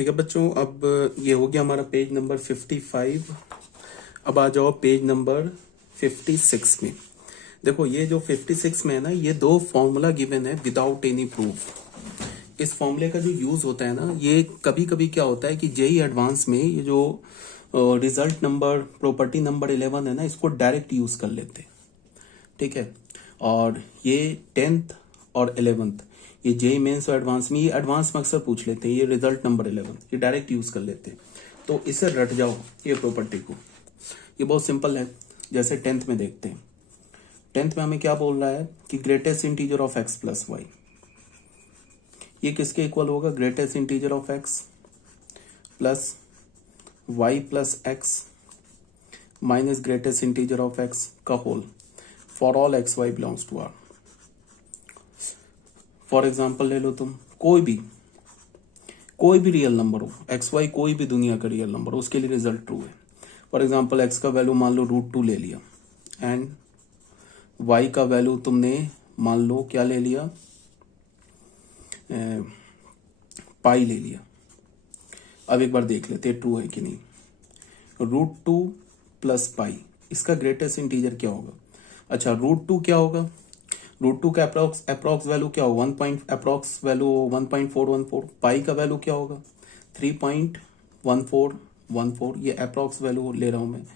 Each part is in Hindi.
ठीक है बच्चों, अब ये हो गया हमारा पेज नंबर 55। अब आ जाओ पेज नंबर 56 में। देखो ये जो 56 में है ना, ये दो फॉर्मूला गिवन है विदाउट एनी प्रूफ। इस फॉर्मूले का जो यूज होता है ना, ये कभी कभी क्या होता है कि जेई एडवांस में ये जो रिजल्ट नंबर प्रॉपर्टी नंबर 11 है ना, इसको डायरेक्ट यूज कर लेते हैं। ठीक है, और ये 10th और 11th, ये जेई मेंस और एडवांस में, ये एडवांस में अक्सर पूछ लेते हैं। ये रिजल्ट नंबर 11 ये डायरेक्ट यूज कर लेते हैं। तो इसे रट जाओ ये प्रॉपर्टी को। ये बहुत सिंपल है। जैसे 10th में देखते हैं। 10th में हमें क्या बोल रहा है कि greatest integer of x plus y, ये किसके इक्वल होगा? Greatest integer of x plus y plus x minus greatest integer of x का whole for all x y belongs to R. For example ले लो तुम, कोई भी रियल नंबर हो, एक्स वाई कोई भी दुनिया का रियल नंबर हो, उसके लिए रिजल्ट ट्रू है। फॉर एग्जाम्पल एक्स का वैल्यू मान लो √2 ले लिया, एंड वाई का वैल्यू तुमने मान लो क्या ले लिया, पाई ले लिया। अब एक बार देख लेते हैं ट्रू है कि नहीं। √2 प्लस पाई, इसका ग्रेटेस्ट इंटीजर क्या होगा? अच्छा, √2 क्या होगा? √2 का अप्रोक्स वैल्यू क्या होगा? Approx value 1.414। पाई का वैल्यू क्या होगा? 3.1414। ये अप्रोक्स वैल्यू ले रहा हूं मैं,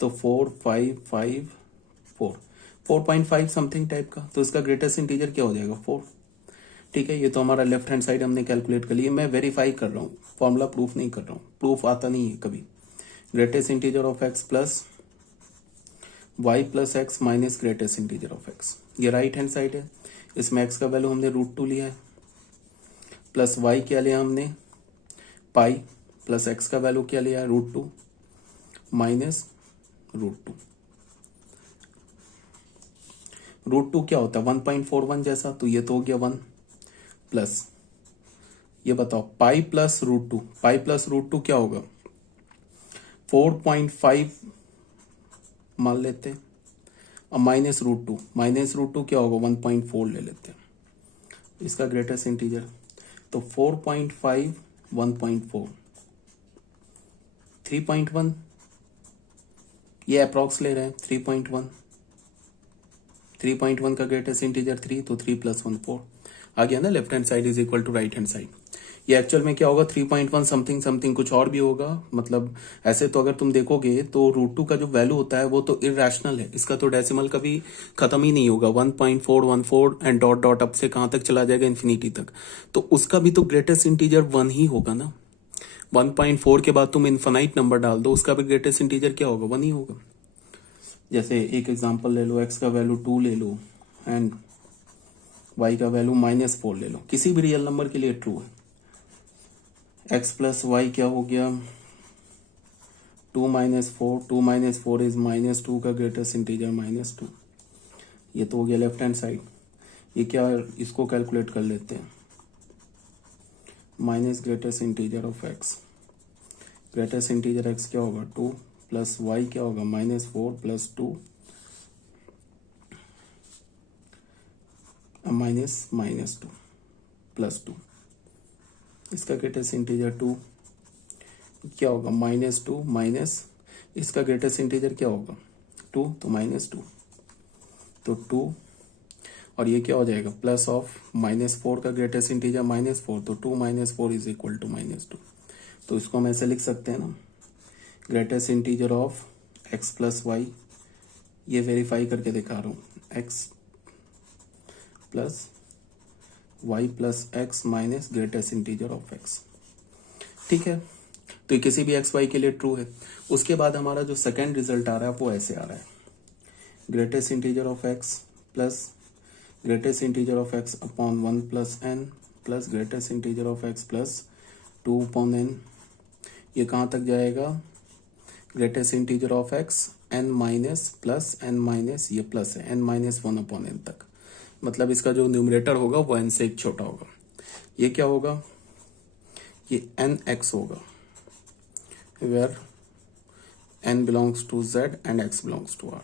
तो 4554 4.5 समथिंग टाइप का। तो इसका ग्रेटेस्ट इंटीजर क्या हो जाएगा? 4। ठीक है, ये तो हमारा लेफ्ट हैंड साइड हमने कैलकुलेट कर लिया। मैं वेरीफाई कर रहा हूँ, फॉर्मूला प्रूफ नहीं कर रहा हूँ, प्रूफ आता नहीं है कभी। Greatest integer of x plus y plus x minus greatest integer of x, ये राइट हैंड साइड है। इसमें एक्स का वैल्यू हमने √2 लिया है, प्लस वाई क्या लिया हमने? पाई, प्लस एक्स का वैल्यू क्या लिया है? √2 माइनस √2। √2 क्या होता है? 1.41 जैसा, तो ये तो हो गया 1 प्लस, ये बताओ पाई प्लस √2, पाई प्लस √2 क्या होगा? 4.5 मान लेते हैं। अब माइनस √2 क्या होगा? 1.4 ले लेते हैं, इसका ग्रेटेस्ट इंटीजर। तो 4.5 1.4 3.1, ये अप्रॉक्स ले रहे हैं। 3.1 का ग्रेटेस्ट इंटीजर 3, तो 3 + 1 4 आ गया ना। Left hand side is equal to right hand side. ये एक्चुअल में क्या होगा? 3.1 समथिंग समथिंग कुछ और भी होगा। मतलब ऐसे तो अगर तुम देखोगे तो √2 का जो वैल्यू होता है वो तो इरेशनल है, इसका तो डेसिमल कभी खत्म ही नहीं होगा। 1.414 एंड डॉट डॉट अब से कहां तक चला जाएगा? इन्फिनिटी तक। तो उसका भी तो ग्रेटेस्ट इंटीजर 1 ही होगा ना। 1.4 के बाद तुम इन्फिनाइट नंबर डाल दो, उसका भी ग्रेटेस्ट इंटीजर क्या होगा? 1 ही होगा। जैसे एक एग्जांपल ले लो, एक्स का वैल्यू 2 ले लो एंड वाई का वैल्यू -4 ले लो। किसी भी रियल नंबर के लिए ट्रू है। एक्स प्लस वाई क्या हो गया? 2 - 4, 2 - 4 इज -2 का ग्रेटेस्ट इंटीजर -2। ये तो हो गया लेफ्ट हैंड साइड। ये क्या, इसको कैलकुलेट कर लेते हैं। Minus greatest integer of x, greatest integer x क्या होगा? 2 प्लस वाई क्या होगा? -4 + 2 -2 + 2, इसका ग्रेटेस्ट इंटीजर 2 क्या होगा? -2 माइनस इसका ग्रेटेस्ट इंटीजर क्या होगा? 2, तो -2, तो 2, और ये क्या हो जाएगा? प्लस ऑफ -4 का ग्रेटेस्ट इंटीजर -4, तो 2 - 4 इज इक्वल टू -2। तो इसको हम ऐसे लिख सकते हैं ना, greatest integer of x plus y, ये वेरीफाई करके दिखा रहा हूँ, x plus y plus x minus greatest integer of x. ठीक है, तो ये किसी भी एक्स वाई के लिए ट्रू है। उसके बाद हमारा जो सेकेंड रिजल्ट आ रहा है वो ऐसे आ रहा है, greatest integer of x plus greatest integer of x upon 1 + n plus greatest integer of x plus 2 upon n। ये कहाँ तक जाएगा? Greatest integer of x n minus plus n minus, ये प्लस है, n - 1 अपॉन n तक। मतलब इसका जो न्यूमरेटर होगा वो n से एक छोटा होगा। ये क्या होगा? ये nx होगा, where n belongs to z and x belongs to r।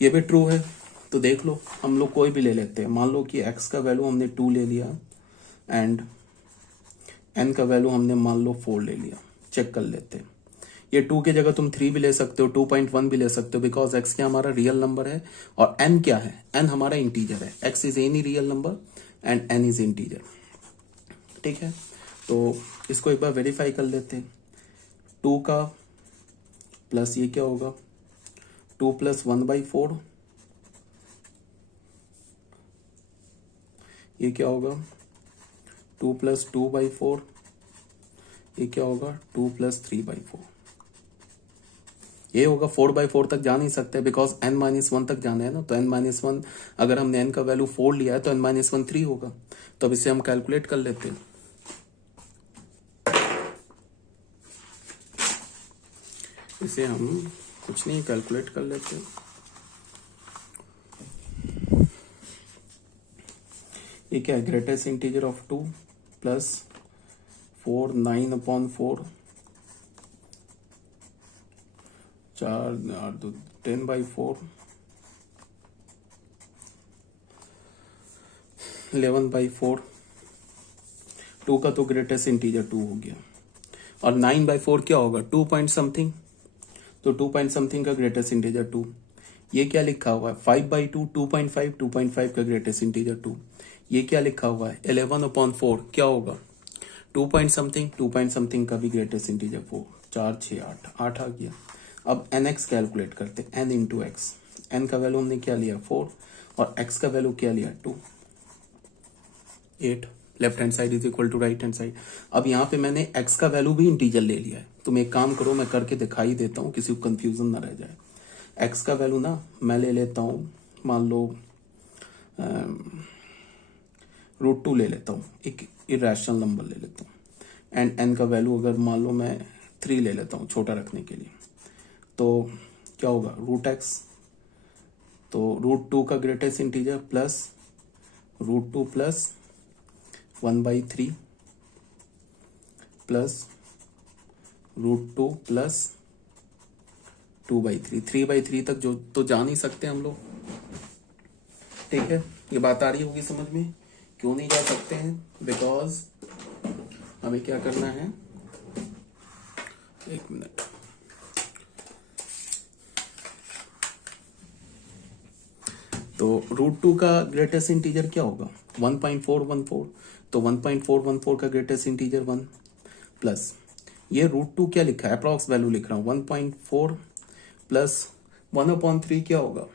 ये भी ट्रू है। तो देख लो, हम लोग कोई भी ले लेते हैं। मान लो कि x का वैल्यू हमने 2 ले लिया एंड n का वैल्यू हमने मान लो 4 ले लिया, चेक कर लेते हैं। ये 2 की जगह तुम 3 भी ले सकते हो, 2.1 भी ले सकते हो, बिकॉज x क्या हमारा रियल नंबर है और n क्या है, n हमारा इंटीजर है। x is any real number and n is integer. ठीक है, तो इसको एक बार वेरीफाई कर लेते हैं। 2 का प्लस ये क्या होगा, 2 + 1/4, ये क्या होगा 2 + 2/4, ये क्या होगा 2 + 3/4। ये होगा 4/4 तक जा नहीं सकते बिकॉज n-1 तक जाना है ना, तो n-1 अगर हमने n का वैल्यू 4 लिया है तो n-1 3 होगा। तो अब इसे हम कैलकुलेट कर लेते हैं। इसे हम कुछ नहीं कैलकुलेट कर लेते हैं। ये क्या है, ग्रेटेस्ट इंटीजर ऑफ 2 + 4 9/4, 4 2 10/4, 11/4। 2 का तो ग्रेटेस्ट इंटीजर 2 हो गया, और 9/4 क्या होगा 2 पॉइंट समथिंग, तो 2 पॉइंट समथिंग का ग्रेटेस्ट इंटीजर 2। ये क्या लिखा हुआ है 5/2, 2.5, 2.5 का ग्रेटेस्ट इंटीजर 2। ये क्या लिखा हुआ है 11/4, क्या होगा 2 पॉइंट समथिंग, 2 पॉइंट समथिंग का भी ग्रेटेस्ट इंटीजर 4। 4 6 8 आ गया। अब nx कैलकुलेट करते हैं, n इंटू एक्स। n का वैल्यू हमने क्या लिया 4 और x का वैल्यू क्या लिया 2, 8। Left hand side is equal to right hand side. अब यहाँ पे मैंने x का वैल्यू भी इंटीजर ले लिया है। तुम एक काम करो, मैं करके दिखाई देता हूँ, किसी को कंफ्यूजन ना रह जाए। x का वैल्यू ना मैं ले लेता हूँ, मान लो √2 ले लेता हूँ, एक इरेशनल नंबर ले लेता हूँ। एंड n का वैल्यू अगर मान लो मैं 3 ले लेता हूँ छोटा रखने के लिए, तो क्या होगा √x, तो √2 का ग्रेटेस्ट इंटीजर प्लस √2 + 1/3 प्लस √2 + 2/3। 3/3 तक जो तो जा नहीं सकते हम लोग। ठीक है, ये बात आ रही होगी समझ में, क्यों नहीं जा सकते हैं, बिकॉज हमें क्या करना है, एक मिनट, तो √2 का ग्रेटेस्ट इंटीजर क्या होगा 1.414, तो 1.414 का ग्रेटेस्ट इंटीजर 1 प्लस ये √2 क्या लिखा है, अप्रॉक्स वैल्यू लिख रहा हूं 1.4 प्लस 1/3 क्या होगा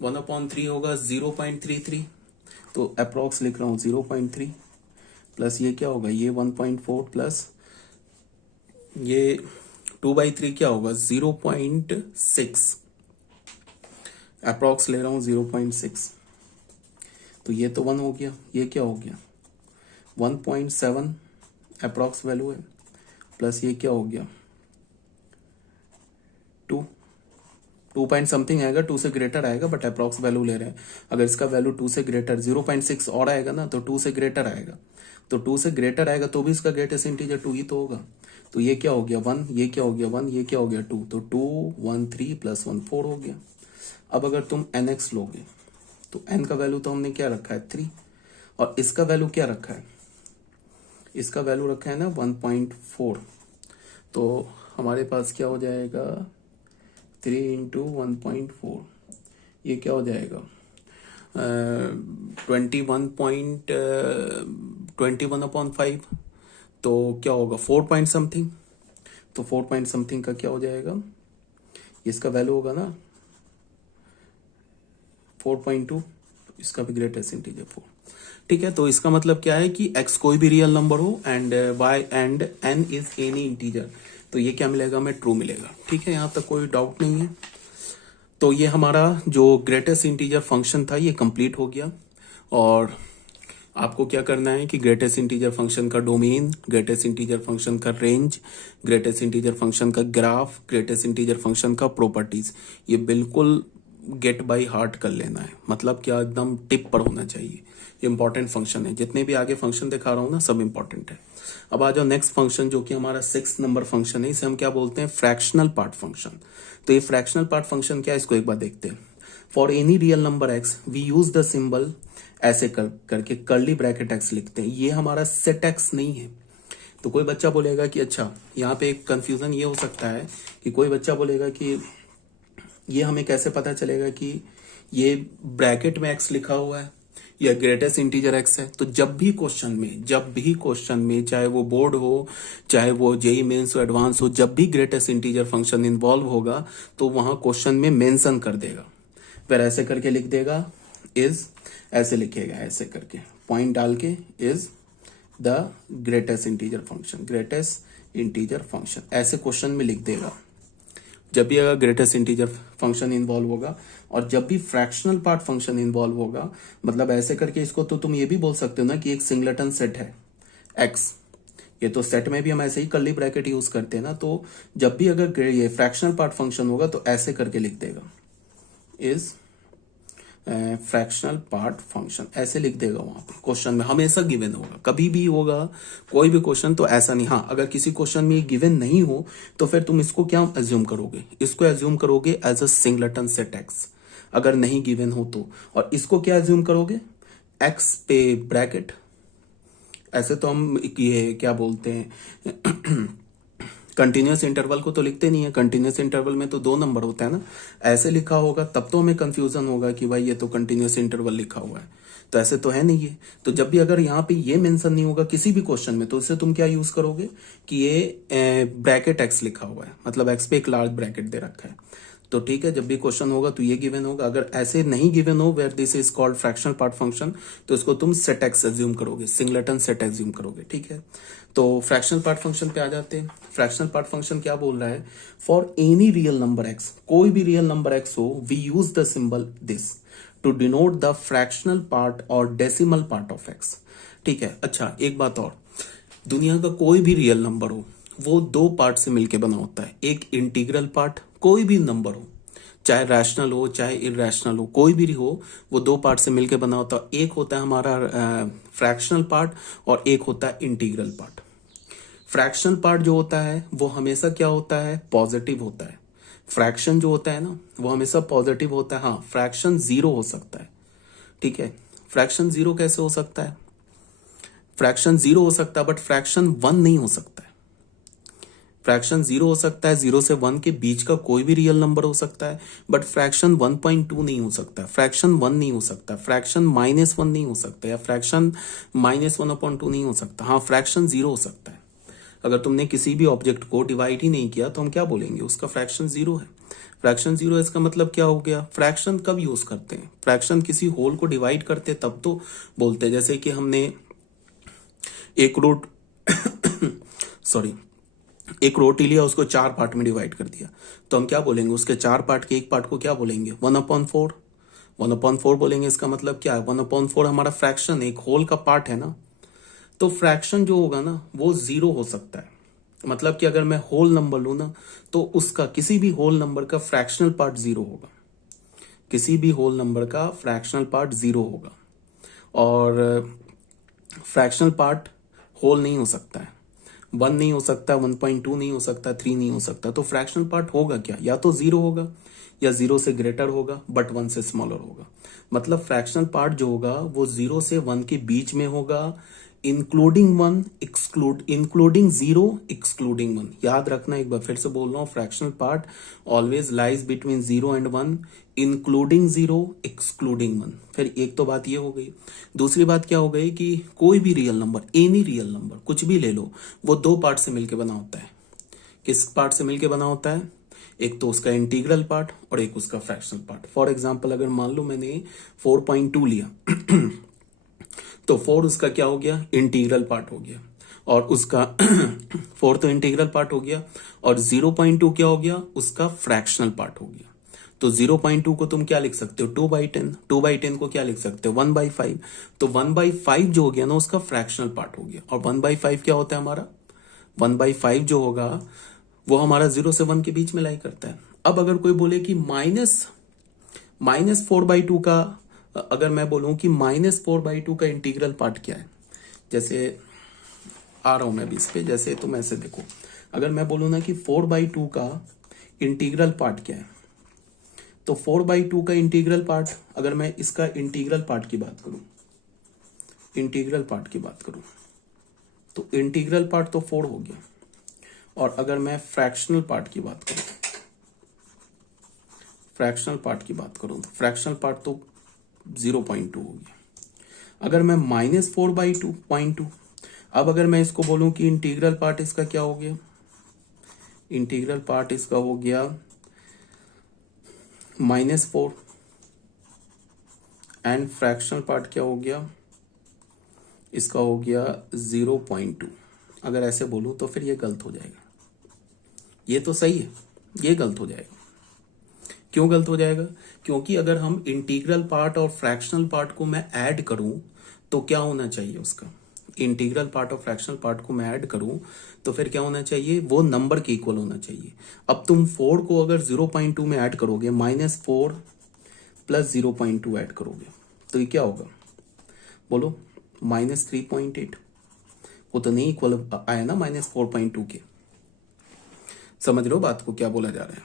1/3 होगा 0.33, तो अप्रॉक्स लिख रहा हूं 0.3 प्लस ये क्या होगा ये 1.4 प्लस ये 2/3 क्या होगा 0.6, अप्रॉक्स ले रहा हूं 0.6, तो ये तो 1 हो गया, ये क्या हो गया 1.7 अप्रॉक्स वैल्यू है, प्लस ये क्या हो गया 2 पॉइंट समथिंग आएगा, 2 से ग्रेटर आएगा, बट अप्रॉक्स वैल्यू ले रहे हैं। अगर इसका वैल्यू 2 से ग्रेटर 0.6 और आएगा ना, तो 2 से ग्रेटर आएगा, तो 2 से ग्रेटर आएगा तो भी इसका ग्रेटेस्ट इंटीजर 2 ही तो होगा। तो ये क्या हो गया 1, ये क्या हो गया 1, ये क्या हो गया 2, तो 2 1 3 + 1 4 हो गया। अब अगर तुम nx लोगे तो n का वैल्यू तो हमने क्या रखा है 3, और इसका वैल्यू क्या रखा है, इसका वैल्यू रखा है ना 1.4, तो हमारे पास क्या हो जाएगा 3 × 1.4, ये क्या हो जाएगा 21.5, तो क्या होगा 4 पॉइंट समथिंग, तो 4 पॉइंट समथिंग का क्या हो जाएगा, इसका वैल्यू होगा ना 4.2, इसका भी ग्रेटेस्ट इंटीजर 4। ठीक है, तो इसका मतलब क्या है कि x कोई भी रियल नंबर हो and y and n is any integer, तो ये क्या मिलेगा हमें ट्रू मिलेगा। ठीक है, यहां तक कोई डाउट नहीं है। तो ये हमारा जो ग्रेटेस्ट इंटीजर फंक्शन था ये कंप्लीट हो गया, और आपको क्या करना है कि ग्रेटेस्ट इंटीजर फंक्शन का डोमेन, ग्रेटेस्ट इंटीजर फंक्शन का रेंज, ग्रेटेस्ट इंटीजर फंक्शन का ग्राफ, ग्रेटेस्ट इंटीजर फंक्शन का प्रॉपर्टीज, ये बिल्कुल गेट बाय हार्ट कर लेना है, मतलब क्या एकदम टिप पर होना चाहिए। ये इंपॉर्टेंट फंक्शन है, जितने भी आगे फंक्शन दिखा रहा हूं ना सब इंपॉर्टेंट है। अब आ जाओ नेक्स्ट फंक्शन जो कि हमारा 6 नंबर फंक्शन है, इसे हम क्या बोलते हैं फ्रैक्शनल पार्ट फंक्शन। तो ये फ्रैक्शनल पार्ट फंक्शन क्या है, इसको एक बार देखते हैं। For any real number x we use the symbol ऐसे करके कर्ली ब्रैकेट एक्स लिखते हैं। ये हमारा सेट एक्स नहीं है, तो कोई बच्चा बोलेगा कि अच्छा, यहाँ पे एक कंफ्यूजन ये हो सकता है कि कोई बच्चा बोलेगा कि ये हमें कैसे पता चलेगा कि ये ब्रैकेट में x लिखा हुआ है या ग्रेटेस्ट इंटीजर x है। तो जब भी क्वेश्चन में चाहे वो बोर्ड हो, चाहे वो जेई मेंस हो, एडवांस हो, जब भी ग्रेटेस्ट इंटीजर फंक्शन इन्वॉल्व होगा तो वहां क्वेश्चन में मेंशन कर देगा, फिर ऐसे करके लिख देगा इज, ऐसे लिखेगा ऐसे करके पॉइंट डाल के, is the greatest integer function ऐसे क्वेश्चन में लिख देगा जब भी अगर ग्रेटेस्ट इंटीजर फंक्शन इन्वॉल्व होगा। और जब भी फ्रैक्शनल पार्ट फंक्शन इन्वॉल्व होगा, मतलब ऐसे करके इसको तो तुम ये भी बोल सकते हो ना कि एक सिंगलेटन सेट है एक्स, ये तो सेट में भी हम ऐसे ही कर्ली ब्रैकेट यूज करते हैं ना। तो जब भी अगर ये फ्रैक्शनल पार्ट फंक्शन होगा तो ऐसे करके लिख देगा इज फ्रैक्शनल पार्ट फंक्शन, ऐसे लिख देगा वहां पे क्वेश्चन में, हमेशा गिवन होगा, कभी भी होगा कोई भी क्वेश्चन तो ऐसा नहीं। हाँ, अगर किसी क्वेश्चन में ये गिवन नहीं हो तो फिर तुम इसको क्या एज्यूम करोगे, इसको एज्यूम करोगे as a singleton set x, अगर नहीं गिवन हो तो। और इसको क्या एज्यूम करोगे, एक्स पे ब्रैकेट, ऐसे तो हम ये क्या बोलते हैं कंटिन्यूअस इंटरवल को तो लिखते नहीं है, कंटिन्यूअस इंटरवल में तो 2 नंबर होता है ना, ऐसे लिखा होगा तब तो हमें कंफ्यूजन होगा कि भाई ये तो कंटिन्यूअस इंटरवल लिखा हुआ है, तो ऐसे तो है नहीं ये। तो जब भी अगर यहाँ पे ये मेंशन नहीं होगा किसी भी क्वेश्चन में तो उससे तुम क्या यूज करोगे कि ये ब्रैकेट एक्स लिखा हुआ है, मतलब एक्स पे एक लार्ज ब्रैकेट दे रखा है, तो ठीक है, जब भी क्वेश्चन होगा तो ये गिवन होगा। अगर ऐसे नहीं गिवन हो, where this is called fractional part function, तो इसको तुम सेट एक्स एज्यूम करोगे, सिंगलेटन सेट एज्यूम करोगे, ठीक है। तो फ्रैक्शनल पार्ट फंक्शन पे आ जाते हैं। फ्रैक्शनल पार्ट फंक्शन क्या बोल रहा है, for any real number x, कोई भी रियल नंबर एक्स हो, we use the symbol this to denote the fractional part और डेसिमल पार्ट ऑफ एक्स, ठीक है। अच्छा, एक बात और, दुनिया का कोई भी रियल नंबर हो वो 2 पार्ट से मिलकर बना होता है, एक इंटीग्रल पार्ट, कोई भी नंबर हो चाहे रैशनल हो चाहे इरेशनल हो, कोई भी हो, वो 2 पार्ट से मिलकर बना होता है। एक होता है हमारा फ्रैक्शनल पार्ट और एक होता है इंटीग्रल पार्ट। फ्रैक्शनल पार्ट जो होता है वो हमेशा क्या होता है, पॉजिटिव होता है। फ्रैक्शन जो होता है ना वो हमेशा पॉजिटिव होता है। हाँ, फ्रैक्शन 0 हो सकता है, ठीक है। फ्रैक्शन 0 कैसे हो सकता है, फ्रैक्शन 0 हो सकता है बट फ्रैक्शन 1 नहीं हो सकता है। फ्रैक्शन 0 हो सकता है, 0 से 1 के बीच का कोई भी रियल नंबर हो सकता है, बट फ्रैक्शन 1.2 नहीं हो सकता, फ्रैक्शन 1 नहीं हो सकता, फ्रैक्शन -1 नहीं हो सकता, या फ्रैक्शन -1/2 नहीं हो सकता। हाँ, फ्रैक्शन 0 हो सकता है। अगर तुमने किसी भी ऑब्जेक्ट को डिवाइड ही नहीं किया तो हम क्या बोलेंगे, उसका फ्रैक्शन 0 है। फ्रैक्शन 0 है, इसका मतलब क्या हो गया, फ्रैक्शन कब यूज करते हैं, फ्रैक्शन किसी होल को डिवाइड करते तब तो बोलते हैं। जैसे कि हमने एक रूट सॉरी एक रोटी लिया, उसको 4 पार्ट में डिवाइड कर दिया, तो हम क्या बोलेंगे, उसके 4 पार्ट के एक पार्ट को क्या बोलेंगे, 1/4, 1/4 बोलेंगे। इसका मतलब क्या है, 1/4 हमारा फ्रैक्शन एक होल का पार्ट है ना। तो फ्रैक्शन जो होगा ना वो 0 हो सकता है, मतलब कि अगर मैं होल नंबर लू ना तो उसका किसी भी होल नंबर का फ्रैक्शनल पार्ट 0 होगा, किसी भी होल नंबर का फ्रैक्शनल पार्ट 0 होगा। और फ्रैक्शनल पार्ट होल नहीं हो सकता है, 1 नहीं हो सकता, 1.2 नहीं हो सकता, 3 नहीं हो सकता। तो फ्रैक्शनल पार्ट होगा क्या, या तो 0 होगा या 0 से ग्रेटर होगा बट 1 से स्मॉलर होगा। मतलब फ्रैक्शनल पार्ट जो होगा वो 0 से 1 के बीच में होगा, इंक्लूडिंग 0 एक्सक्लूडिंग 1। याद रखना, एक बार फिर से बोल रहा हूं, fractional part always lies between 0 and 1, including 0 excluding 1। फिर एक तो बात ये हो गई। दूसरी बात क्या हो गई कि कोई भी real number, any real number कुछ भी ले लो, वो 2 पार्ट से मिलकर बना होता है। किस पार्ट से मिलकर बना होता है, एक तो उसका इंटीग्रल पार्ट और एक उसका फ्रैक्शनल पार्ट। फॉर एग्जाम्पल, अगर मान लो मैंने 4.2 लिया तो 4 उसका क्या हो गया, इंटीग्रल पार्ट हो गया, और उसका 4 तो इंटीग्रल पार्ट हो गया, और 0.2 क्या हो गया, उसका फ्रैक्शनल पार्ट हो गया। तो 0.2 को तुम क्या लिख सकते हो, 2/10, 2/10 को क्या लिख सकते हो, 1/5। तो 1/5 जो हो गया ना उसका फ्रैक्शनल पार्ट हो गया। और 1/5 क्या होता है हमारा, 1/5 जो होगा वो हमारा 0 से 1 के बीच में लाई करता है। अब अगर कोई बोले कि -4/2 का, अगर मैं बोलूं कि -4/2 का इंटीग्रल पार्ट क्या है, जैसे आ रहा हूं मैं अभी इस पे, जैसे तुम ऐसे देखो, अगर मैं बोलूं ना कि 4/2 का इंटीग्रल पार्ट क्या है, तो 4/2 का इंटीग्रल पार्ट, अगर मैं इसका इंटीग्रल पार्ट की बात करूं, तो इंटीग्रल पार्ट तो 4 हो गया, और अगर मैं फ्रैक्शनल पार्ट की बात करूं, तो फ्रैक्शनल पार्ट तो 0.2 हो गया। अगर मैं -4/2.2, अब अगर मैं इसको बोलूं कि इंटीग्रल पार्ट इसका क्या हो गया, इंटीग्रल पार्ट इसका हो गया -4, एंड फ्रैक्शनल पार्ट क्या हो गया, इसका हो गया 0.2। अगर ऐसे बोलूं तो फिर ये गलत हो जाएगा। ये तो सही है, ये गलत हो जाएगा। क्यों गलत हो जाएगा? क्योंकि अगर हम इंटीग्रल पार्ट और फ्रैक्शनल पार्ट को मैं ऐड करूं तो क्या होना चाहिए उसका, इंटीग्रल पार्ट और फ्रैक्शनल पार्ट को मैं ऐड करूं तो फिर क्या होना चाहिए, वो नंबर के इक्वल होना चाहिए। अब तुम 4 को अगर 0.2 में ऐड करोगे, -4 + 0.2 ऐड करोगे तो ये क्या होगा, बोलो, -3.8। वो तो नहीं इक्वल आया ना -4.2 के। समझ लो बात को, क्या बोला जा रहा है।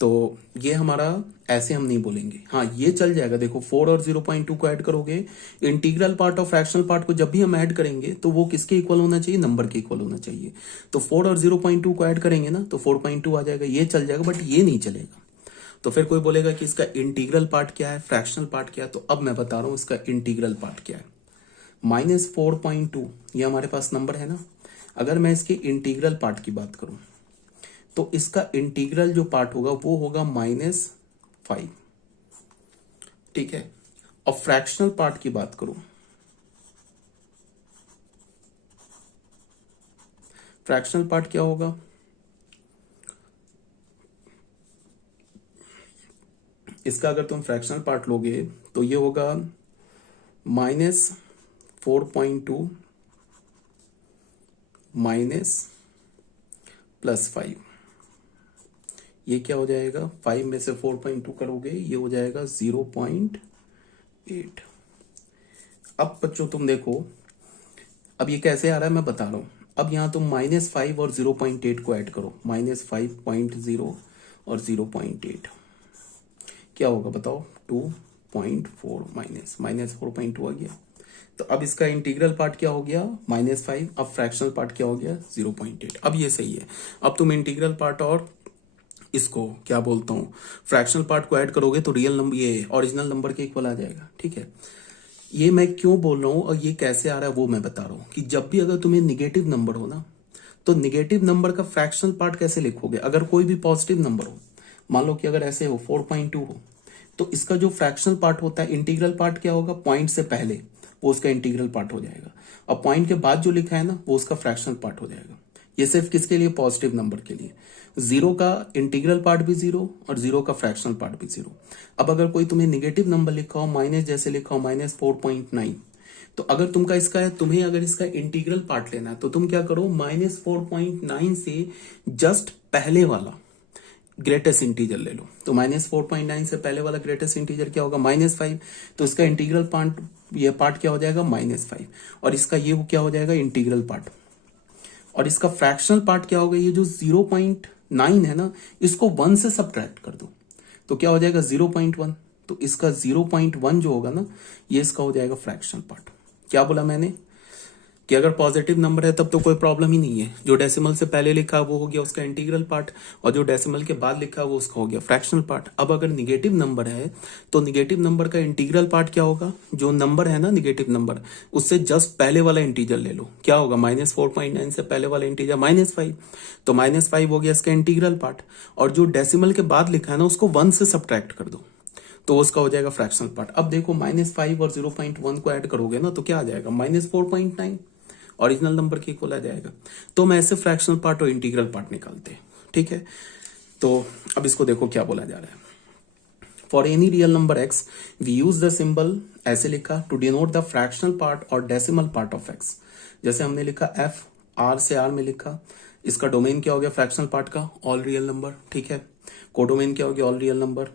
तो ये हमारा, ऐसे हम नहीं बोलेंगे। हाँ, ये चल जाएगा। देखो 4 और 0.2 को ऐड करोगे, इंटीग्रल पार्ट और फ्रैक्शनल पार्ट को जब भी हम ऐड करेंगे तो वो किसके इक्वल होना चाहिए, नंबर के इक्वल होना चाहिए। तो 4 और 0.2 को ऐड करेंगे ना तो 4.2 आ जाएगा, ये चल जाएगा, बट ये नहीं चलेगा। तो फिर कोई बोलेगा कि इसका इंटीग्रल पार्ट क्या है, फ्रैक्शनल पार्ट क्या है। तो अब मैं बता रहा हूं इसका इंटीग्रल पार्ट क्या है। -4.2 ये हमारे पास नंबर है ना। अगर मैं इसके इंटीग्रल पार्ट की बात करूं तो इसका इंटीग्रल जो पार्ट होगा वो होगा -5, ठीक है। और फ्रैक्शनल पार्ट की बात करूं, फ्रैक्शनल पार्ट क्या होगा, इसका अगर तुम फ्रैक्शनल पार्ट लोगे तो ये होगा -4.2 +5। ये क्या हो जाएगा, 5 में से 4.2 करोगे ये हो जाएगा 0.8। अब बच्चों तुम देखो, अब ये कैसे आ रहा है मैं बता रहा हूं। अब यहां तुम -5 और 0.8 को ऐड करो, -5.0 और 0.8 क्या होगा बताओ, 2.4 -4.2 आ गया। तो अब इसका इंटीग्रल पार्ट क्या हो गया, -5। अब फ्रैक्शनल पार्ट क्या हो गया, 0.8। अब ये सही है। अब तुम इंटीग्रल पार्ट और इसको क्या बोलता हूं, फ्रैक्शनल पार्ट को ऐड करोगे तो रियल नंबर, ये ओरिजिनल नंबर के इक्वल आ जाएगा, ठीक है। ये मैं क्यों बोल रहा हूं और ये कैसे आ रहा है वो मैं बता रहा हूं कि जब भी अगर तुम्हें निगेटिव नंबर हो ना, तो निगेटिव नंबर का फ्रैक्शनल पार्ट कैसे लिखोगे। अगर कोई भी पॉजिटिव नंबर हो, मान लो कि अगर ऐसे हो 4.2 हो, तो इसका जो फ्रैक्शनल पार्ट होता है, इंटीग्रल पार्ट क्या होगा, पॉइंट से पहले वो उसका इंटीग्रल पार्ट हो जाएगा, और पॉइंट के बाद जो लिखा है ना वो उसका फ्रैक्शनल पार्ट हो जाएगा। ये सिर्फ किसके लिए, पॉजिटिव नंबर के लिए। 0 का इंटीग्रल पार्ट भी 0 और 0 का फ्रैक्शनल पार्ट भी 0। अब अगर कोई तुम्हें निगेटिव नंबर लिखा हो, माइनस जैसे लिखा हो -4.9, तो अगर तुमका इसका है, तुम्हें अगर इसका इंटीग्रल पार्ट लेना है तो तुम क्या करो, -4.9 से जस्ट पहले वाला ग्रेटेस्ट इंटीजर ले लो। तो -4.9 से पहले वाला ग्रेटेस्ट इंटीजर क्या होगा, -5। तो इसका इंटीग्रल पार्ट, ये पार्ट क्या हो जाएगा, -5, और इसका ये क्या हो जाएगा, इंटीग्रल पार्ट। और इसका फ्रैक्शनल पार्ट क्या होगा, ये जो 0.9 है ना, इसको 1 से सब्ट्रैक्ट कर दो तो क्या हो जाएगा, 0.1। तो इसका 0.1 जो होगा ना, ये इसका हो जाएगा फ्रैक्शनल पार्ट। क्या बोला मैंने कि अगर पॉजिटिव नंबर है तब तो कोई प्रॉब्लम ही नहीं है। जो डेसिमल से पहले लिखा वो हो गया उसका इंटीग्रल पार्ट, और जो डेसिमल के बाद लिखा वो उसका हो गया फ्रैक्शनल पार्ट। अब अगर निगेटिव नंबर है तो निगेटिव नंबर का इंटीग्रल पार्ट क्या होगा, जो नंबर है ना निगेटिव नंबर, उससे जस्ट पहले वाला इंटीजर ले लो। क्या होगा, -4.9 से पहले वाला इंटीजर -5, तो -5 हो गया इसका इंटीग्रल पार्ट। और जो डेसिमल के बाद लिखा है ना उसको 1 से सब्ट्रैक्ट कर दो तो उसका हो जाएगा फ्रैक्शनल पार्ट। अब देखो -5 और 0.1 को ऐड करोगे ना तो क्या आ जाएगा, -4.9 ओरिजिनल नंबर के इक्वल आ जाएगा। तो मैं ऐसे फ्रैक्शनल पार्ट और इंटीग्रल पार्ट निकालते हैं, ठीक है। तो अब इसको देखो क्या बोला जा रहा है। For any real number x we use the symbol, ऐसे लिखा, to denote the fractional part और डेसिमल पार्ट ऑफ x। जैसे हमने लिखा f, r से r में लिखा, इसका डोमेन क्या हो गया फ्रैक्शनल पार्ट का, ऑल रियल नंबर, ठीक है। कोडोमेन क्या हो गया, ऑल रियल नंबर।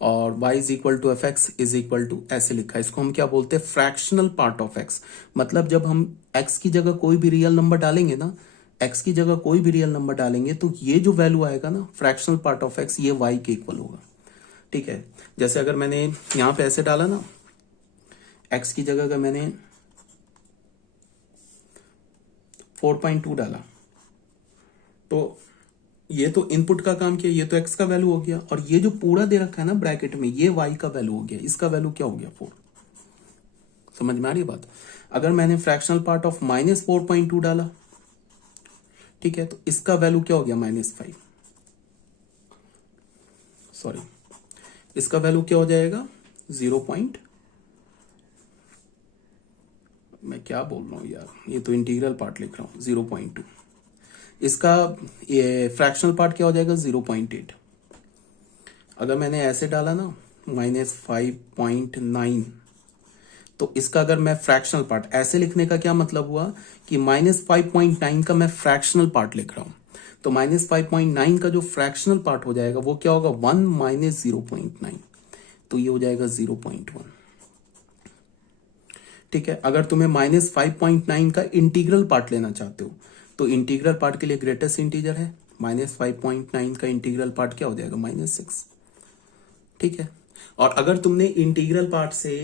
और y is equal to F x is equal to, ऐसे लिखा है। इसको हम क्या बोलते हैं, फ्रैक्शनल पार्ट ऑफ x। मतलब जब हम x की जगह कोई भी रियल नंबर डालेंगे ना, x की जगह कोई भी रियल नंबर डालेंगे तो ये जो वैल्यू आएगा ना, फ्रैक्शनल पार्ट ऑफ x, ये y के इक्वल होगा, ठीक है। जैसे अगर मैंने यहां पे ऐसे डाला ना, x की जगह अगर मैंने 4.2 डाला, तो ये तो इनपुट का काम किया, ये तो x का वैल्यू हो गया, और ये जो पूरा दे रखा है ना ब्रैकेट में, ये y का वैल्यू हो गया, इसका वैल्यू क्या हो गया 4। समझ में आ रही बात? अगर मैंने फ्रैक्शनल पार्ट ऑफ -4.2 डाला, ठीक है, तो इसका वैल्यू क्या हो गया -5, सॉरी, इसका वैल्यू क्या हो जाएगा 0. मैं क्या बोल रहा हूं यार, ये तो इंटीग्रल पार्ट लिख रहा हूं, 0.2। इसका ये फ्रैक्शनल पार्ट क्या हो जाएगा 0.8। अगर मैंने ऐसे डाला ना -5.9, तो इसका अगर मैं फ्रैक्शनल पार्ट ऐसे लिखने का क्या मतलब हुआ कि -5.9 का मैं फ्रैक्शनल पार्ट लिख रहा हूं, तो -5.9 का जो फ्रैक्शनल पार्ट हो जाएगा वो क्या होगा 1 माइनस 0.9, तो ये हो जाएगा 0.1। ठीक है, अगर तुम्हें -5.9 का इंटीग्रल पार्ट लेना चाहते हो, तो इंटीग्रल पार्ट के लिए ग्रेटेस्ट इंटीजर है, -5.9 का इंटीग्रल पार्ट क्या हो जाएगा -6। ठीक है, और अगर तुमने इंटीग्रल पार्ट से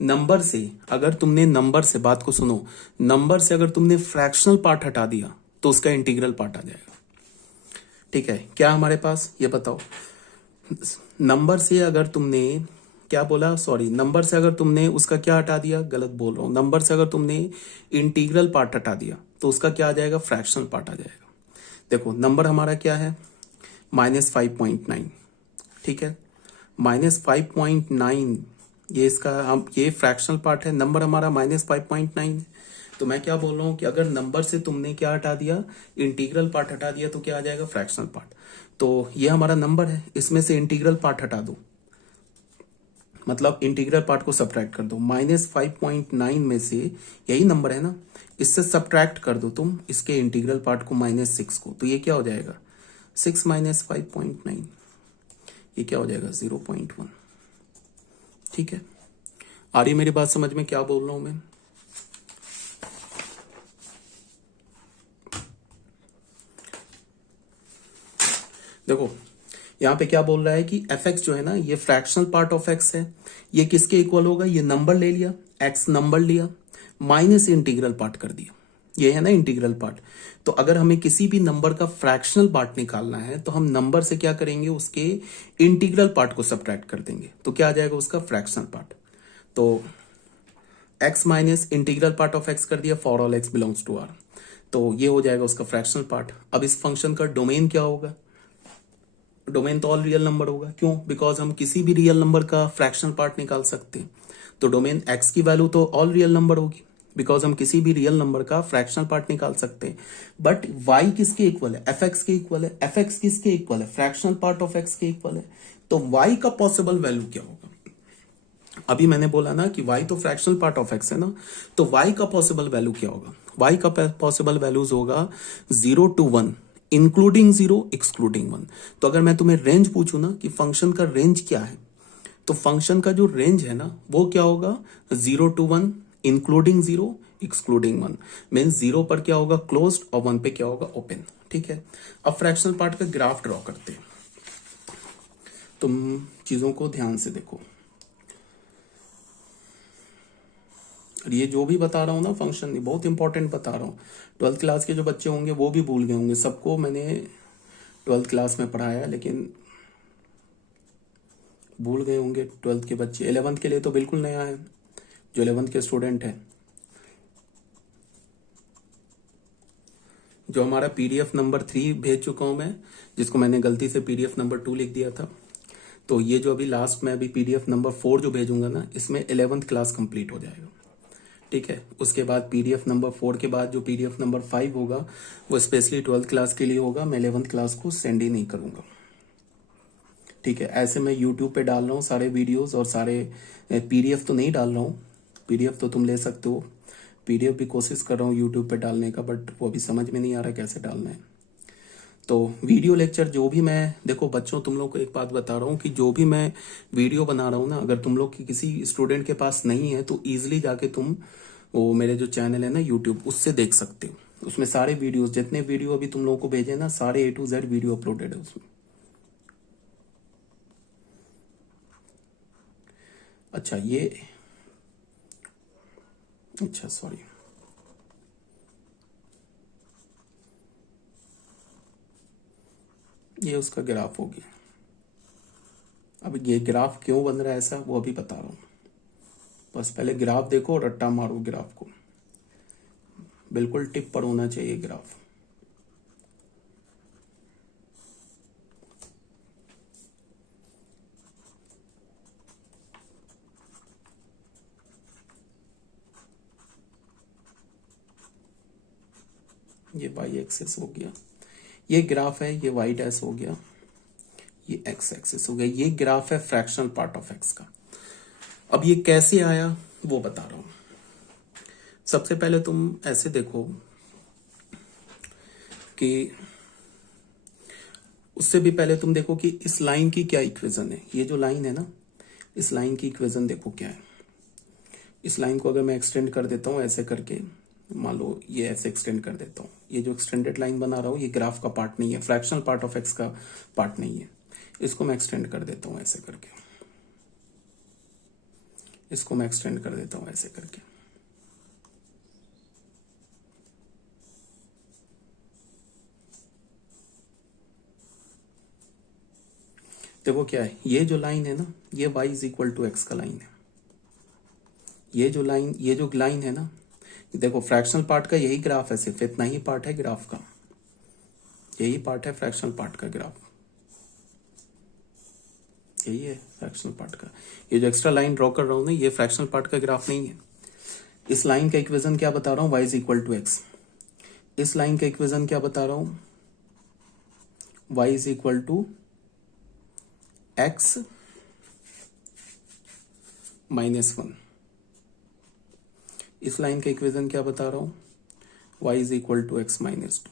नंबर से, अगर तुमने नंबर से, बात को सुनो, नंबर से अगर तुमने फ्रैक्शनल पार्ट हटा दिया तो उसका इंटीग्रल पार्ट आ जाएगा। ठीक है, क्या हमारे पास ये बताओ, नंबर से अगर तुमने क्या बोला, सॉरी, नंबर से अगर तुमने उसका क्या हटा दिया, गलत बोल रहा हूं, नंबर से अगर तुमने इंटीग्रल पार्ट हटा दिया तो उसका क्या आ जाएगा, फ्रैक्शनल पार्ट आ जाएगा। देखो नंबर हमारा क्या है -5.9, ठीक है, -5.9, ये इसका हम ये फ्रैक्शनल पार्ट है, नंबर हमारा -5.9। तो मैं क्या बोल रहा हूं कि अगर नंबर से तुमने क्या हटा दिया, इंटीग्रल पार्ट हटा दिया, तो क्या आ जाएगा, फ्रैक्शनल पार्ट। तो ये हमारा नंबर है, इसमें से इंटीग्रल पार्ट हटा दो, मतलब इंटीग्रल पार्ट को सब्ट्रैक्ट कर दो, -5.9 में से, यही नंबर है ना, इससे सब्ट्रैक्ट कर दो तुम इसके इंटीग्रल पार्ट को -6 को, तो ये क्या हो जाएगा 6 माइनस 5.9, ये क्या हो जाएगा 0.1। ठीक है, आ रही मेरी बात समझ में, क्या बोल रहा हूं मैं? देखो यहां पे क्या बोल रहा है कि fx जो है ना, ये फ्रैक्शनल पार्ट ऑफ x है, ये किसके इक्वल होगा, ये नंबर ले लिया, x नंबर लिया, माइनस इंटीग्रल पार्ट कर दिया, ये है ना इंटीग्रल पार्ट। तो अगर हमें किसी भी नंबर का फ्रैक्शनल पार्ट निकालना है तो हम नंबर से क्या करेंगे, उसके इंटीग्रल पार्ट को सब्ट्रैक्ट कर देंगे, तो क्या आ जाएगा उसका फ्रैक्शनल पार्ट। तो x minus integral part of x कर दिया, for all x belongs to r, तो ये हो जाएगा उसका फ्रैक्शनल पार्ट। अब इस फंक्शन का डोमेन क्या होगा, डोमेन तो ऑल रियल नंबर होगा, क्यों, बिकॉज हम किसी भी रियल नंबर का फ्रैक्शनल पार्ट निकाल सकते हैं, तो डोमेन x की वैल्यू तो ऑल रियल नंबर होगी, बिकॉज हम किसी भी रियल नंबर का फ्रैक्शनल पार्ट निकाल सकते हैं। बट y किसके इक्वल है, fx के इक्वल है, fx किसके इक्वल है, फ्रैक्शनल पार्ट ऑफ x के इक्वल है, तो y का पॉसिबल वैल्यू क्या होगा। अभी मैंने बोला ना कि y तो फ्रैक्शनल पार्ट ऑफ x है ना, तो y का पॉसिबल वैल्यू क्या होगा, y का पॉसिबल वैल्यूज होगा 0 to 1, इंक्लूडिंग 0 एक्सक्लूडिंग 1। तो अगर मैं तुम्हें रेंज पूछूं ना कि फंक्शन का रेंज क्या है, तो फंक्शन का जो रेंज है ना वो क्या होगा 0 to 1, इंक्लूडिंग 0 एक्सक्लूडिंग 1, मीन 0 पर क्या होगा क्लोज्ड और 1 पे क्या होगा ओपन। ठीक है, अब फ्रैक्शनल पार्ट का ग्राफ ड्रॉ करते हैं, तुम चीजों को ध्यान से देखो, और ये जो भी बता रहा हूँ ना फंक्शन, ये बहुत इंपॉर्टेंट बता रहा हूँ। 12th क्लास के जो बच्चे होंगे वो भी भूल गए होंगे, सबको मैंने 12th क्लास में पढ़ाया, लेकिन भूल गए होंगे 12th के बच्चे। 11th के लिए तो बिल्कुल नया है, जो 11th के स्टूडेंट है, जो हमारा पीडीएफ नंबर 3 भेज चुका हूं मैं, जिसको मैंने गलती से पीडीएफ नंबर 2 लिख दिया था, तो ये जो अभी लास्ट में अभी पीडीएफ नंबर 4 जो भेजूंगा ना, इसमें 11th क्लास कंप्लीट हो जाएगा। ठीक है, उसके बाद पीडीएफ नंबर 4 के बाद जो पीडीएफ नंबर 5 होगा वो स्पेशली 12th क्लास के लिए होगा, मैं 11th क्लास को सेंड ही नहीं करूंगा। ठीक है, ऐसे मैं यूट्यूब पे डाल रहा हूँ सारे वीडियोस, और सारे पीडीएफ तो नहीं डाल रहा हूँ, पीडीएफ तो तुम ले सकते हो, पीडीएफ भी कोशिश कर रहा हूँ यूट्यूब पे डालने का, बट वो अभी समझ में नहीं आ रहा कैसे डालना है। तो वीडियो लेक्चर जो भी मैं, देखो बच्चों तुम लोग को एक बात बता रहा हूँ कि जो भी मैं वीडियो बना रहा हूँ ना, अगर तुम लोग की किसी स्टूडेंट के पास नहीं है तो ईजिली जाके तुम वो मेरे जो चैनल है ना यूट्यूब, उससे देख सकते हो, उसमें सारे वीडियोस, जितने वीडियो अभी तुम लोगों को भेजे ना, सारे A to Z video uploaded है उसमें। अच्छा ये, अच्छा सॉरी, ये उसका ग्राफ हो गया। अब ये ग्राफ क्यों बन रहा है ऐसा वो अभी बता रहा हूं। बस पहले ग्राफ देखो, रट्टा मारो ग्राफ को, बिल्कुल टिप पर होना चाहिए ग्राफ। ये वाई एक्सिस हो गया, ये ग्राफ है, ये वाई डैश हो गया, ये एक्स एक्सिस हो गया। ये ग्राफ है फ्रैक्शनल पार्ट ऑफ एक्स का। अब ये कैसे आया वो बता रहा हूं। सबसे पहले तुम ऐसे देखो कि उससे भी पहले तुम देखो कि इस लाइन की क्या इक्वेशन है। ये जो लाइन है ना, इस लाइन की इक्वेशन देखो क्या है। इस लाइन को अगर मैं एक्सटेंड कर देता हूं ऐसे करके, मान लो ये ऐसे एक्सटेंड कर देता हूं, ये जो एक्सटेंडेड लाइन बना रहा हूं ये ग्राफ का पार्ट नहीं है, फ्रैक्शनल पार्ट ऑफ एक्स का पार्ट नहीं है। इसको मैं एक्सटेंड कर देता हूं ऐसे करके, इसको मैं एक्सटेंड कर देता हूं ऐसे करके। देखो क्या है, ये जो लाइन है ना, ये y is equal to x का लाइन है। ये जो लाइन है ना, देखो फ्रैक्शनल पार्ट का यही ग्राफ है, सिर्फ इतना ही पार्ट है ग्राफ का, यही पार्ट है फ्रैक्शनल पार्ट का ग्राफ, यही है फ्रैक्शनल पार्ट का। ये जो एक्स्ट्रा लाइन ड्रॉ कर रहा हूं ना, ये फ्रैक्शनल पार्ट का ग्राफ नहीं है। इस लाइन का इक्वेशन क्या बता रहा हूं, y is equal to x. इस लाइन का इक्वेशन क्या बता रहा हूं, y is equal to x -1। इस लाइन का इक्वेशन क्या बता रहा हूं, y is equal to x -2।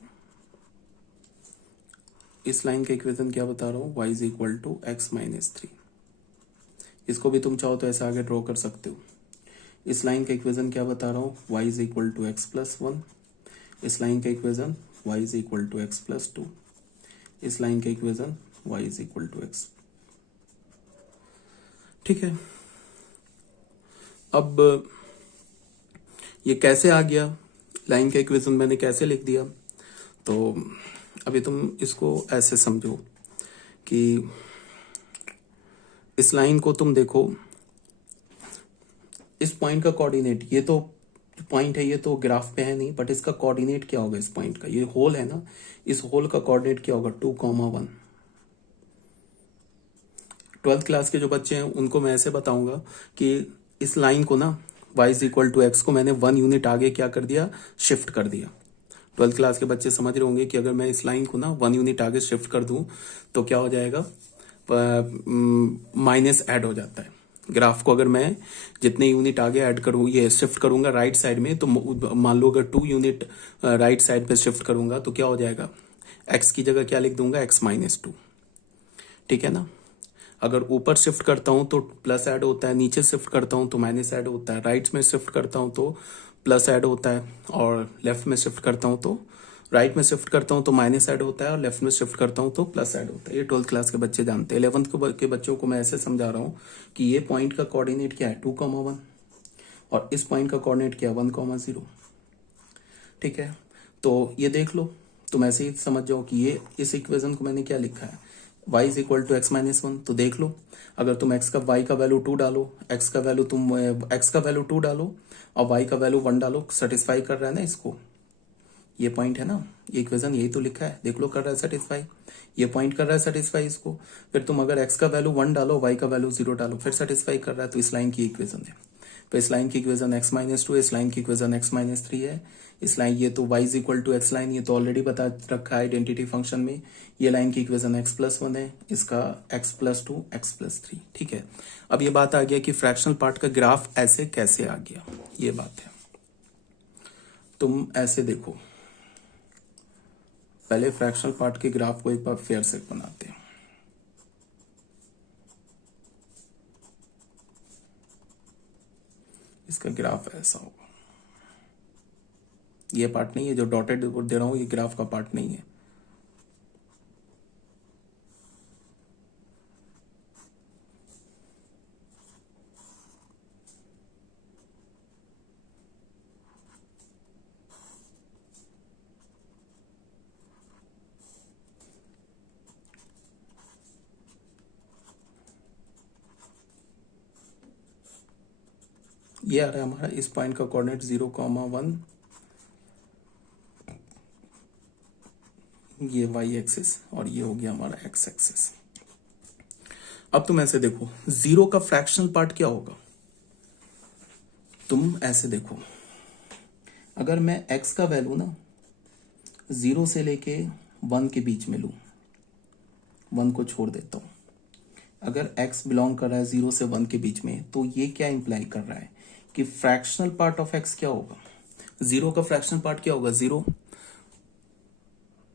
इस लाइन का इक्वेशन क्या बता रहा हूं, y is equal to x -3। इसको भी तुम चाहो तो ऐसे आगे ड्रॉ कर सकते हो। इस लाइन का इक्वेशन क्या बता रहा हूं, y is equal to x +1। इस लाइन का equation y is equal to x +2। इस लाइन का equation y is equal to x. ठीक है, अब ये कैसे आ गया, लाइन का इक्वेशन मैंने कैसे लिख दिया। तो अभी तुम इसको ऐसे समझो कि इस लाइन को तुम देखो, इस पॉइंट का कोऑर्डिनेट, ये तो पॉइंट है, ये तो ग्राफ पे है नहीं, बट इसका कोऑर्डिनेट क्या होगा इस पॉइंट का, ये होल है ना, इस होल का कोऑर्डिनेट क्या होगा 2,1। 12th क्लास के जो बच्चे हैं उनको मैं ऐसे बताऊंगा कि इस लाइन को ना y is equal to x को मैंने 1 यूनिट आगे क्या कर दिया, शिफ्ट कर दिया। 12th क्लास के बच्चे समझ रहे होंगे कि अगर मैं इस लाइन को ना 1 यूनिट आगे शिफ्ट कर दूं तो क्या हो जाएगा, माइनस ऐड हो जाता है। ग्राफ को अगर मैं जितने यूनिट आगे ऐड करूँ, ये शिफ्ट करूंगा राइट साइड में, तो मान लो अगर 2 यूनिट राइट साइड पे शिफ्ट करूंगा तो क्या हो जाएगा, x की जगह क्या लिख दूंगा, x -2। ठीक है ना। अगर ऊपर शिफ्ट करता हूं तो प्लस ऐड होता है, नीचे शिफ्ट करता हूं तो माइनस ऐड होता है, राइट में शिफ्ट करता हूं तो प्लस ऐड होता है, और लेफ्ट में शिफ्ट करता हूं तो राइट में शिफ्ट करता हूं तो माइनस ऐड होता है, और लेफ्ट में शिफ्ट करता हूं तो प्लस ऐड होता है। ये 12th क्लास के बच्चे जानते हैं। 11th के बच्चों को मैं ऐसे समझा रहा हूं कि ये पॉइंट का कोऑर्डिनेट क्या है 2,1, और इस पॉइंट का कोऑर्डिनेट क्या है 1,0। ठीक है, तो ये देख लो, तुम ऐसे ही समझ जाओ कि ये इस इक्वेशन को मैंने क्या लिखा है, y is equal to x -1। तो देख लो, अगर तुम x का y का वैल्यू 2 डालो, x का वैल्यू 2 डालो और y का वैल्यू 1 डालो, सेटिस्फाई कर रहा है ना इसको, ये पॉइंट है ना, ये इक्वेशन यही तो लिखा है, देख लो कर रहा है सेटिस्फाई, ये पॉइंट कर रहा है सेटिस्फाई इसको। फिर तुम अगर x का वैल्यू 1 डालो, y का वैल्यू 0 डालो, फिर सेटिस्फाई कर रहा है, तो इस लाइन की इक्वेशन है। तो इस लाइन की इक्वेशन x -2 है, इस लाइन की इक्वेशन x -3 है। इस लाइन, ये तो y is equal to x line, ये तो ऑलरेडी बता रखा है आइडेंटिटी फंक्शन में। ये लाइन की इक्वेशन x +1 है, इसका x +2 x +3। ठीक है, अब ये बात आ गया कि फ्रैक्शनल पार्ट का ग्राफ ऐसे कैसे आ गया, ये बात है। तुम ऐसे देखो, पहले फ्रैक्शनल पार्ट के ग्राफ को एक बार फेयर से बनाते हैं। इसका ग्राफ ऐसा होगा, ये पार्ट नहीं है जो डॉटेड दे रहा हूं, ये ग्राफ का पार्ट नहीं है। ये आ रहा है हमारा इस पॉइंट का कोऑर्डिनेट 0,1, ये वाई एक्सिस और ये हो गया हमारा एक्स एक्सिस। अब तुम ऐसे देखो, जीरो का फ्रैक्शनल पार्ट क्या होगा? तुम ऐसे देखो, अगर मैं x का वैल्यू ना 0 से लेके 1 के बीच में लूं, 1 को छोड़ देता हूं, अगर x बिलोंग कर रहा है 0 से 1 के बीच में, तो ये क्या इंप्लाई कर रहा है कि फ्रैक्शनल पार्ट ऑफ x क्या होगा? 0 का फ्रैक्शनल पार्ट क्या होगा? 0।